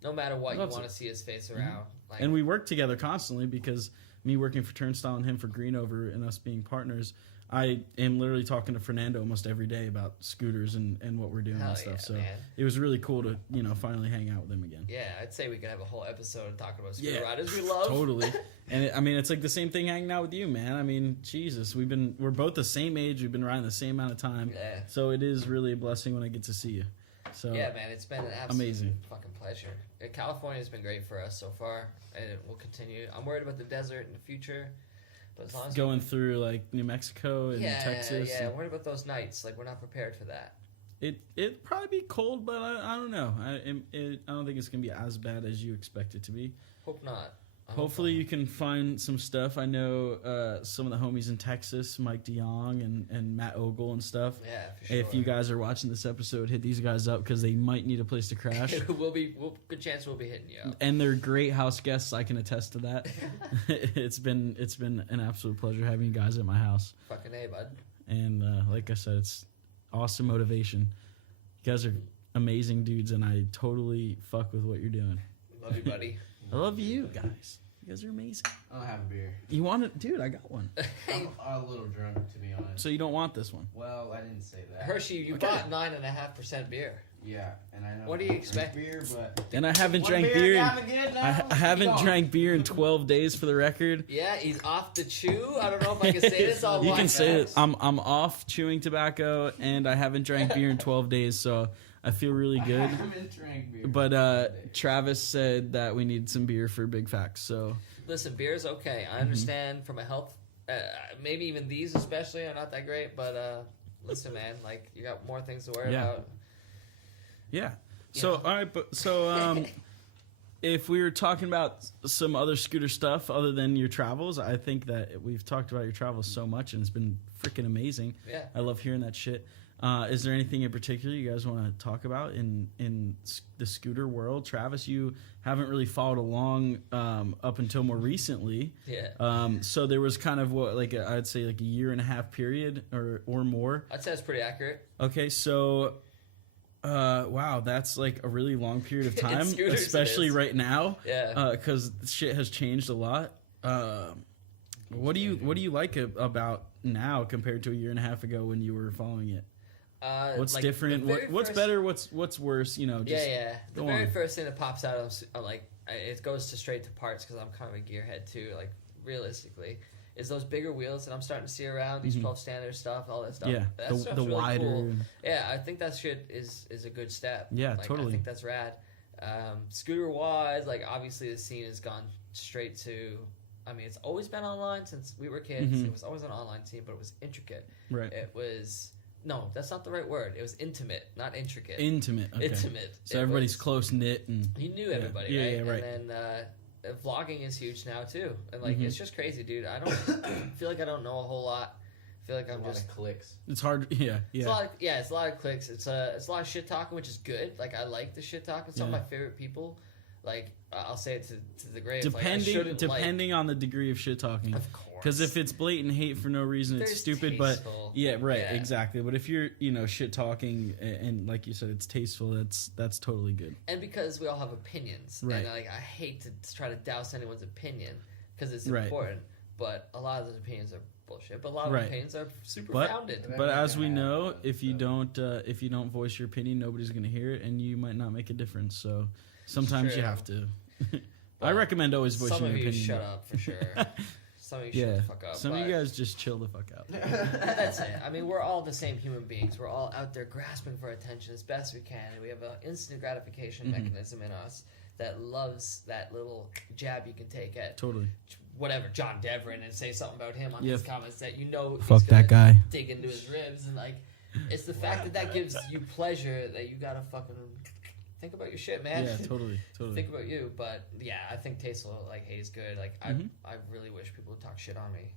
no matter what, you want to see his face around. Like, and we work together constantly because me working for Turnstile and him for Greenover and us being partners, I am literally talking to Fernando almost every day about scooters and what we're doing and stuff. Yeah, so man. it was really cool to finally hang out with him again. Yeah, I'd say we could have a whole episode talking about scooter riders we love. Totally. And it's like the same thing hanging out with you, man. I mean, Jesus, we're both the same age. We've been riding the same amount of time. Yeah. So it is really a blessing when I get to see you. So yeah, man, it's been an absolute amazing fucking pleasure. California's been great for us so far, and it will continue. I'm worried about the desert in the future. But as long as going through like New Mexico and Texas. Yeah, I'm worried about those nights. Like, we're not prepared for that. It'd probably be cold, but I don't know. I don't think it's gonna be as bad as you expect it to be. Hope not. Hopefully you can find some stuff. I know some of the homies in Texas, Mike DeYoung and Matt Ogle and stuff. Yeah, for sure. If you guys are watching this episode, hit these guys up because they might need a place to crash. Good chance we'll be hitting you up. And they're great house guests. I can attest to that. It's been an absolute pleasure having you guys at my house. Fucking A, bud. And like I said, it's awesome motivation. You guys are amazing dudes, and I totally fuck with what you're doing. Love you, buddy. I love you guys. You guys are amazing. I don't have a beer. You want it? Dude, I got one. I'm a little drunk, to be honest. So you don't want this one? Well, I didn't say that. Hershey, you bought 9.5% beer. Yeah, and I know. What do you expect? Beer, but and I haven't drank beer. I haven't drank beer in 12 days, for the record. Yeah, he's off the chew. I don't know if I can say this all. You can say it. I'm off chewing tobacco, and I haven't drank beer in 12 days, so I feel really good. I haven't drank beer. But Travis said that we need some beer for Big Facts. So listen, beer is okay. I understand from a health maybe even these especially are not that great, but listen, man, like you got more things to worry about. Yeah. So all right, but if we were talking about some other scooter stuff other than your travels, I think that we've talked about your travels so much and it's been freaking amazing. Yeah. I love hearing that shit. Is there anything in particular you guys want to talk about in the scooter world? Travis, you haven't really followed along up until more recently. Yeah. So there was kind of I'd say like a year and a half period or more. I'd say that's pretty accurate. Okay, so wow, that's like a really long period of time, especially right now. Yeah. Because shit has changed a lot. What do you like about now compared to a year and a half ago when you were following it? What's like different? What's better? What's worse? You know. Just The very first thing that pops out, I'm like, it goes straight to parts because I'm kind of a gearhead too. Like realistically, is those bigger wheels that I'm starting to see around, these 12 standard stuff, all that stuff. Yeah, that the really wider. Cool. Yeah, I think that shit is a good step. Yeah, like, totally. I think that's rad. Scooter wise, like obviously the scene has gone straight to. I mean, it's always been online since we were kids. It was always an online scene, but it was intricate. Right. It was. No, that's not the right word. It was intimate, not intricate. Intimate. Okay. Intimate. So everybody's close knit and you knew everybody, yeah, right? Yeah, right. And then vlogging is huge now too, and like it's just crazy, dude. I don't feel like I don't know a whole lot. I feel like I'm just clicks. It's hard. Yeah, yeah. It's a lot of clicks. It's a lot of shit talking, which is good. Like I like the shit talking. Some of my favorite people. Like I'll say it to the grave. Depending on the degree of shit talking. Of course. Because if it's blatant hate for no reason, it's stupid. Tasteful. But yeah, right, exactly. But if you're shit talking and like you said, it's tasteful. That's totally good. And because we all have opinions, right? And like I hate to try to douse anyone's opinion because it's important. But a lot of those opinions are bullshit. But a lot of opinions are super founded. But as we know, if you don't voice your opinion, nobody's gonna hear it, and you might not make a difference. So. Sometimes you have to. I recommend always voicing your opinion. Some of you shut up for sure. Some of you shut the fuck up. Some of you guys just chill the fuck out. That's it. I mean, we're all the same human beings. We're all out there grasping for attention as best we can. And we have an instant gratification mechanism in us that loves that little jab you can take at whatever John Deverin and say something about him on his comments that fuck that guy. Dig into his ribs and like it's the fact that gives you pleasure that you gotta fucking think about your shit, man. Yeah, totally. Think about you, but yeah, I think tasteful hate is good. Like I really wish people would talk shit on me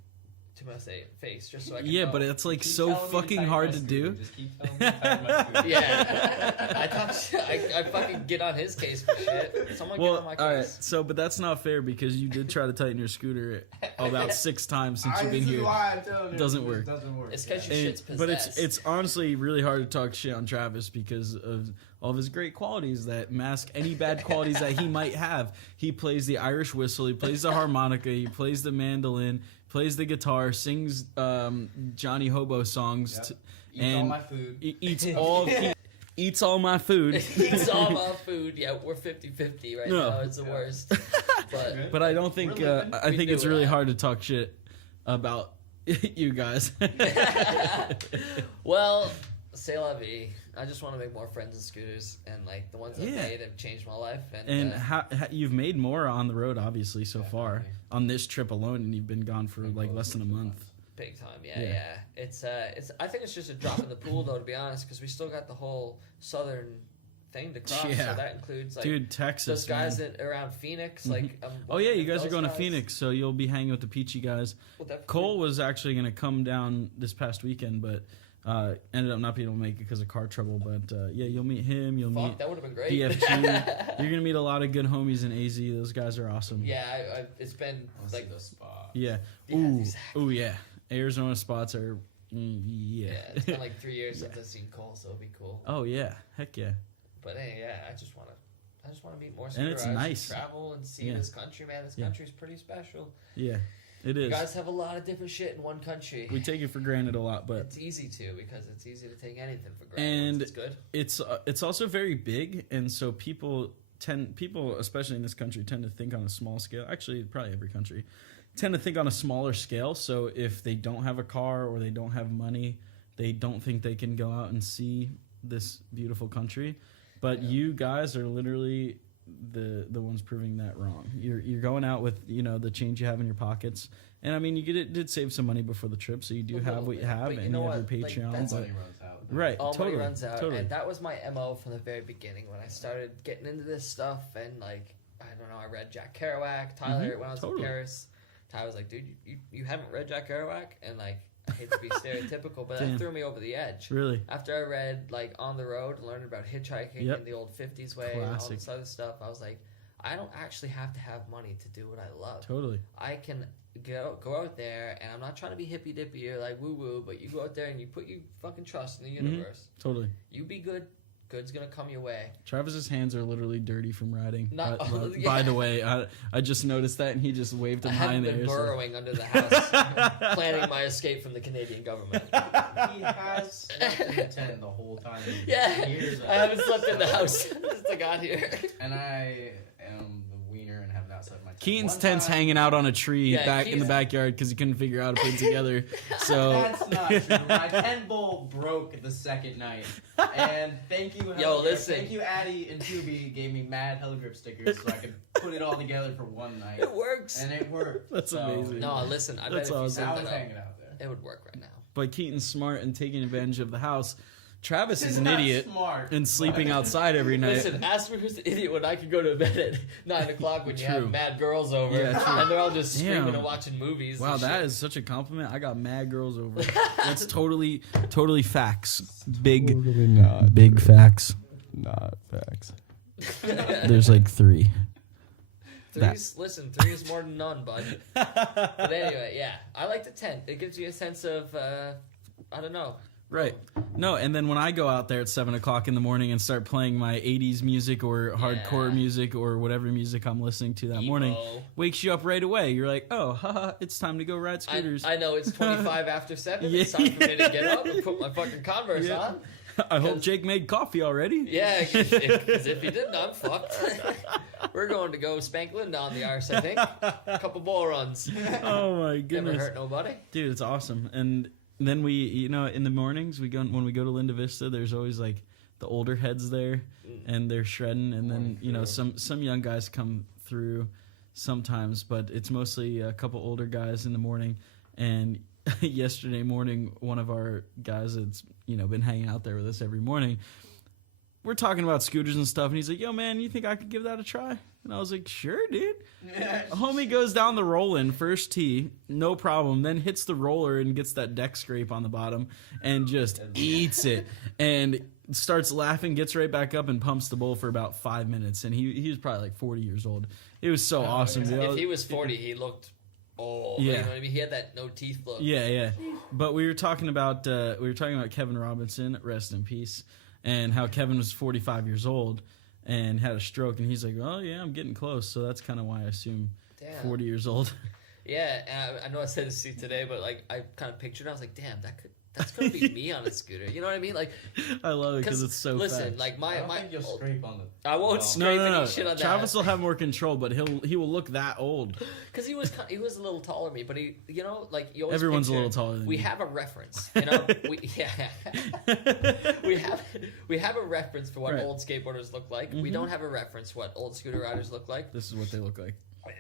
to my face, just so I can. Yeah, but it's like so fucking hard to do. Just keep telling me to type my food. Yeah, I fucking get on his case for shit. Someone get on my case. All right. So, but that's not fair because you did try to tighten your scooter about 6 times since you've been here. It doesn't work. It's because your shit's possessed. But it's honestly really hard to talk shit on Travis because of all of his great qualities that mask any bad qualities that he might have. He plays the Irish whistle. He plays the harmonica. He plays the mandolin. Plays the guitar. Sings Johnny Hobo songs. Eats all my food. Eats all my food. Eats all my food. Yeah, we're 50-50 right now. It's the worst. But I don't think I think it's really hard to talk shit about you guys. Well, c'est la vie. I just want to make more friends with scooters, and like the ones I've made have changed my life. And how you've made more on the road, obviously, so far on this trip alone, and you've been gone for like less than a month. Big time, yeah. It's I think it's just a drop in the pool, though, to be honest, because we still got the whole southern thing to cross. Yeah. So that includes like Texas, those guys that around Phoenix. Like, you guys are going to Phoenix, so you'll be hanging with the Peachy guys. Cole was actually going to come down this past weekend, but. Ended up not being able to make it because of car trouble, but you'll meet him. You'll meet that would have been great. DFG. You're gonna meet a lot of good homies in AZ. Those guys are awesome. Yeah, it's been like the spot. Yeah. Exactly. Ooh, yeah. Arizona spots are. Yeah. It's been like 3 years since I've seen Cole, so it'll be cool. Oh yeah, heck yeah. But hey, I just want to meet more. And it's nice. Travel and see this country, man. This country's pretty special. Yeah. It is. You guys have a lot of different shit in one country. We take it for granted a lot, but it's easy to because it's easy to take anything for granted. And it's good. It's also very big, and so people, especially in this country, tend to think on a small scale. Actually, probably every country tend to think on a smaller scale. So if they don't have a car or they don't have money, they don't think they can go out and see this beautiful country. But you guys are literally the ones proving that wrong. You're going out with, you know, the change you have in your pockets. And I mean, you did save some money before the trip, so you do have what you have, and you have your Patreon. All money runs out. Right, all totally, money runs out, totally. and that was my MO from the very beginning when I started getting into this stuff. And like, I don't know, I read Jack Kerouac, Tyler when I was in Paris. Tyler was like, dude, you haven't read Jack Kerouac? And like, I hate to be stereotypical, but that threw me over the edge. Really? After I read like On the Road, learned about hitchhiking in the old 50s way, and all this other stuff, I was like, I don't actually have to have money to do what I love. Totally. I can go out there, and I'm not trying to be hippy dippy or like woo woo, but you go out there and you put your fucking trust in the universe. Totally. You be good. Good's gonna come your way. Travis's hands are literally dirty from riding. Yeah. By the way, I just noticed that, and he just waved them high in the air. I haven't been burrowing under the house, planning my escape from the Canadian government. He has slept in the tent the whole time. Yeah, I haven't slept in the house since I got here. And I am the wiener and have not slept in my tent. Keaton's tent's hanging out on a tree in the backyard because he couldn't figure out how to put it together. So that's not true. My tent bowl broke the second night. And thank you, thank you, Addie and Tubi gave me mad Hell Grip stickers so I could put it all together for one night. It works. And it worked. That's amazing. No, listen, I bet if you set that up, it would work right now. But Keaton's smart and taking advantage of the house. Travis is an idiot and sleeping outside every night. Listen, ask me who's the idiot when I can go to bed at 9 o'clock when you have mad girls over and they're all just screaming and watching movies. Wow, that is such a compliment. I got mad girls over. That's totally facts. Big facts. Not facts. There's like 3. Listen, 3 is more than none, bud. But anyway, yeah, I like the tent. It gives you a sense of, I don't know. Right. No, and then when I go out there at 7 o'clock in the morning and start playing my 80s music or hardcore music or whatever music I'm listening to that morning, wakes you up right away. You're like, oh, haha, it's time to go ride scooters. I know it's 25 after 7. It's time for me to get up and put my fucking Converse on. I hope Jake made coffee already. Yeah, because if he didn't, I'm fucked. We're going to go spank Linda on the arse, I think. A couple ball runs. Oh, my goodness. Never hurt nobody. Dude, it's awesome. And then we, you know, in the mornings, when we go to Linda Vista, there's always like the older heads there, and they're shredding. And then, you know, some young guys come through sometimes, but it's mostly a couple older guys in the morning. And yesterday morning, one of our guys that's, you know, been hanging out there with us every morning, we're talking about scooters and stuff, and he's like, yo, man, you think I could give that a try? And I was like, sure, dude. Yeah, homie goes down the roll-in, first tee, no problem, then hits the roller and gets that deck scrape on the bottom and just eats it. And starts laughing, gets right back up, and pumps the bowl for about 5 minutes. And he was probably like 40 years old. It was so awesome. If he was 40, he looked old. Yeah. You know what I mean? He had that no teeth look. Yeah. But we were talking about Kevin Robinson, rest in peace, and how Kevin was 45 years old and had a stroke, and he's like, oh yeah, I'm getting close. So that's kind of why I assume 40 years old. Yeah, and I know I said this to you today, but like I kind of pictured, I was like, damn, that's gonna be me on a scooter. You know what I mean? Like, I love it because it's so listen, fast. like I don't think you'll scrape on the. I won't scrape any shit on that. Travis will have more control, but he will look that old. Because he was a little taller than me, but he, you know, like you always everyone's a little taller than we you. have a reference, you know. we have a reference for what old skateboarders look like. We don't have a reference what old scooter riders look like. This is what they look like.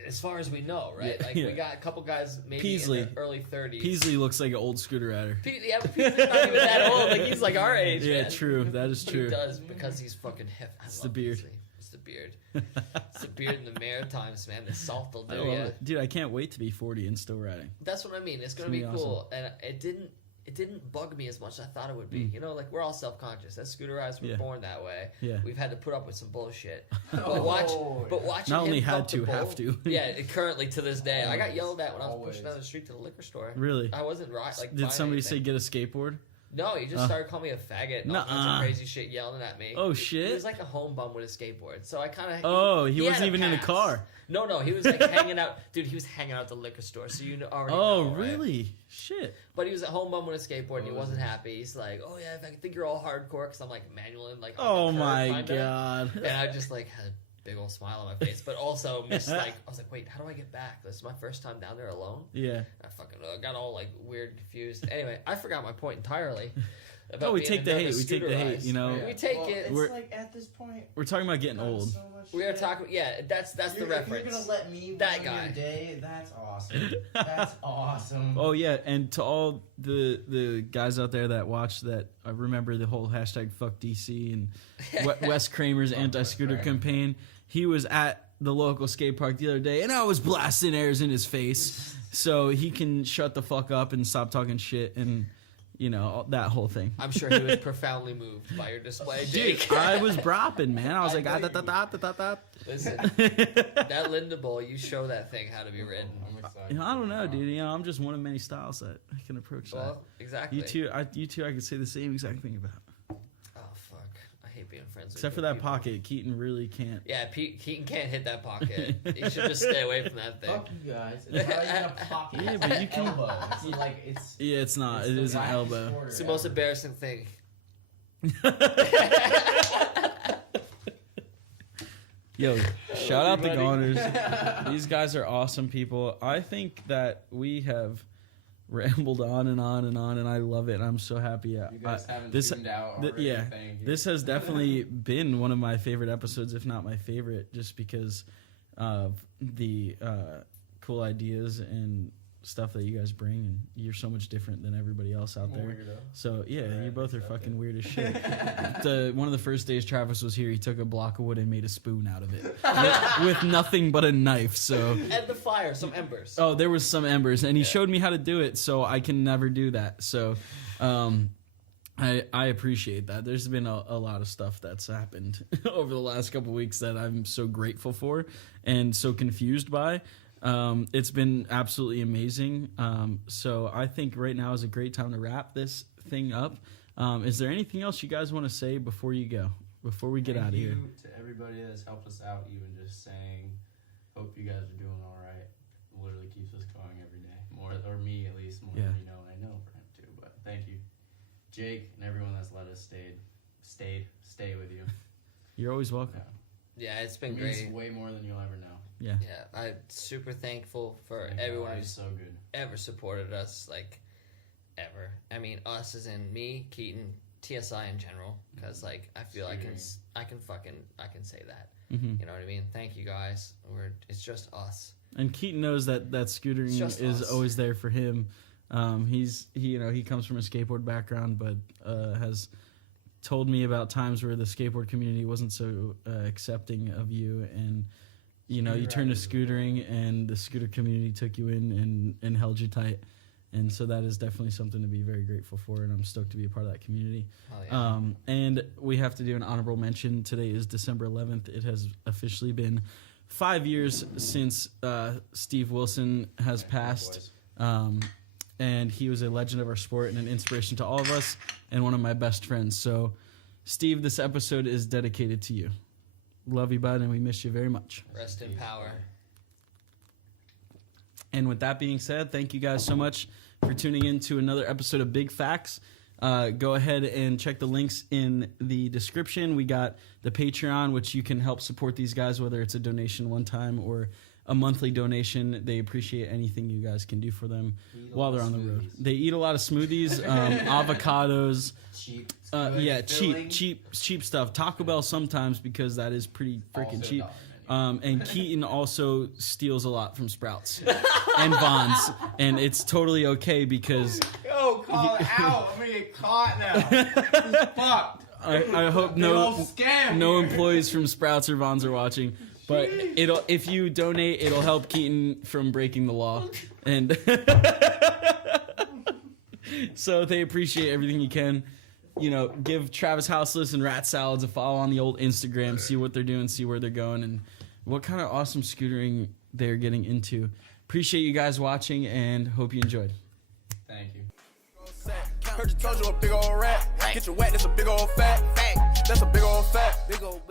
As far as we know, right? We got a couple guys maybe in their early 30s. Peasley looks like an old scooter rider. But Peasley's not even that old. Like, he's like our age, man. True. That is true. He does, because he's fucking hip. It's the beard. Peasley. It's the beard. It's the beard in the Maritimes, man. The salt will do I love it. Dude, I can't wait to be 40 and still riding. That's what I mean. It's going to be cool. Awesome. And it didn't bug me as much as I thought it would be. You know, like, we're all self-conscious. As scooter riders, we're born that way. Yeah. We've had to put up with some bullshit. But watching not only him had to, have to. Yeah, currently to this day. I got yelled at when I was pushing down the street to the liquor store. Really? I wasn't right. Like, did somebody say get a skateboard? No, he just started calling me a faggot and all kinds of crazy shit, yelling at me. Oh, shit. He was like a home bum with a skateboard. So I kind of... Oh, he wasn't even in the car. No, he was like hanging out. Dude, he was hanging out at the liquor store, so you already know, Oh, really? Right? Shit. But he was a home bum with a skateboard, and he wasn't happy. He's like, oh, yeah, I think you're all hardcore, because I'm like manual and like... Oh, my God. And I just like had a big old smile on my face, but also just like, I was like, wait, how do I get back? This is my first time down there alone. Yeah. I fucking got all like weird, confused. Anyway, I forgot my point entirely. about Oh, we being take the a hate. nervous We take the scooter hate. rise. You know, We take it. It's We're- like at this point. we're talking about getting old. So much We are shit. talking. Yeah, that's the If reference. you're gonna let me That ruin guy. your day, that's awesome. That's awesome. Oh yeah, and to all the guys out there that watch that, I remember the whole hashtag fuck DC and Wes Kramer's Fuck anti-scooter Wes Kramer. campaign. He was at the local skate park the other day, and I was blasting airs in his face, so he can shut the fuck up and stop talking shit and that whole thing. I'm sure he was profoundly moved by your display, Jake. Dude, I was bropping, man. I was like, I da da da da da da. Listen, that Linda Bowl, you show that thing how to be ridden. I'm excited. I don't know, dude. I'm just one of many styles that I can approach that. Well, exactly. You two, I could say the same exact thing about. Oh fuck, I hate being friends with Except for good that people. pocket, Keaton really can't. Yeah, Keaton can't hit that pocket. He should just stay away from that thing. Fuck you guys. It's not even a pocket. Yeah, It's but an you can- elbow. It's like it's. Yeah, it's not. it's It the is an wackest elbow. quarter It's the most ever. embarrassing thing. Yo, shout out the Gawners. These guys are awesome people. I think that we have rambled on and on and on, and I love it. And I'm so happy. You guys haven't this- tuned out already. yeah, Thank you. this has definitely been one of my favorite episodes, if not my favorite, just because of the cool ideas and stuff that you guys bring. And you're so much different than everybody else out I'm a there. weirdo. So yeah, Alright, you both are accept fucking it. weird as shit. One of the first days Travis was here, he took a block of wood and made a spoon out of it with nothing but a knife. So And the fire, some embers. oh, there was some embers, and he Yeah. showed me how to do it. So I can never do that. So I appreciate that. There's been a lot of stuff that's happened over the last couple weeks that I'm so grateful for and so confused by. It's been absolutely amazing. So I think right now is a great time to wrap this thing up. Is there anything else you guys want to say before you go? Before we get out of here? Thank you to everybody that's helped us out, even just saying, hope you guys are doing all right. Literally keeps us going every day. More, or me at least, more Yeah. than you know, and I know for him too. But thank you, Jake, and everyone that's let us stay with you. You're always welcome. Yeah, it's been It means great. way more than you'll ever know. Yeah. Yeah, I'm super thankful for Thank you. everyone It's who's so good. ever supported us, like, ever. I mean, us as in me, Keaton, TSI in general, because like I feel I can say that. Mm-hmm. You know what I mean? Thank you guys. It's just us. And Keaton knows that scootering It's just is us. always there for him. He comes from a skateboard background, but has told me about times where the skateboard community wasn't so accepting of you, and you turned to scootering, and the scooter community took you in and held you tight. And so that is definitely something to be very grateful for, and I'm stoked to be a part of that community. Hell yeah. And we have to do an honorable mention. Today is December 11th. It has officially been 5 years since Steve Wilson has passed. And he was a legend of our sport and an inspiration to all of us, and one of my best friends. So, Steve, this episode is dedicated to you. Love you, bud, and we miss you very much. Rest in power. And with that being said, thank you guys so much for tuning in to another episode of Big Facts. Go ahead and check the links in the description. We got the Patreon, which you can help support these guys, whether it's a donation one time or a monthly donation. They appreciate anything you guys can do for them while they're on the road. They eat a lot of smoothies, avocados. Cheap. Cheap stuff. Taco Bell sometimes, because that is pretty freaking cheap. And Keaton also steals a lot from Sprouts and Vons, and it's totally okay because Yo, call it out. I'm gonna get caught now. Fuck. I hope Big old no scam here. employees from Sprouts or Vons are watching. But if you donate, it'll help Keaton from breaking the law, and so they appreciate everything you can. Give Travis Houseless and Rat Salads a follow on the old Instagram, see what they're doing, see where they're going, and what kind of awesome scootering they're getting into. Appreciate you guys watching, and hope you enjoyed. Thank you. Heard you told you a big old rat. Get your wet, that's a big old fat. That's a big old fat. Big old.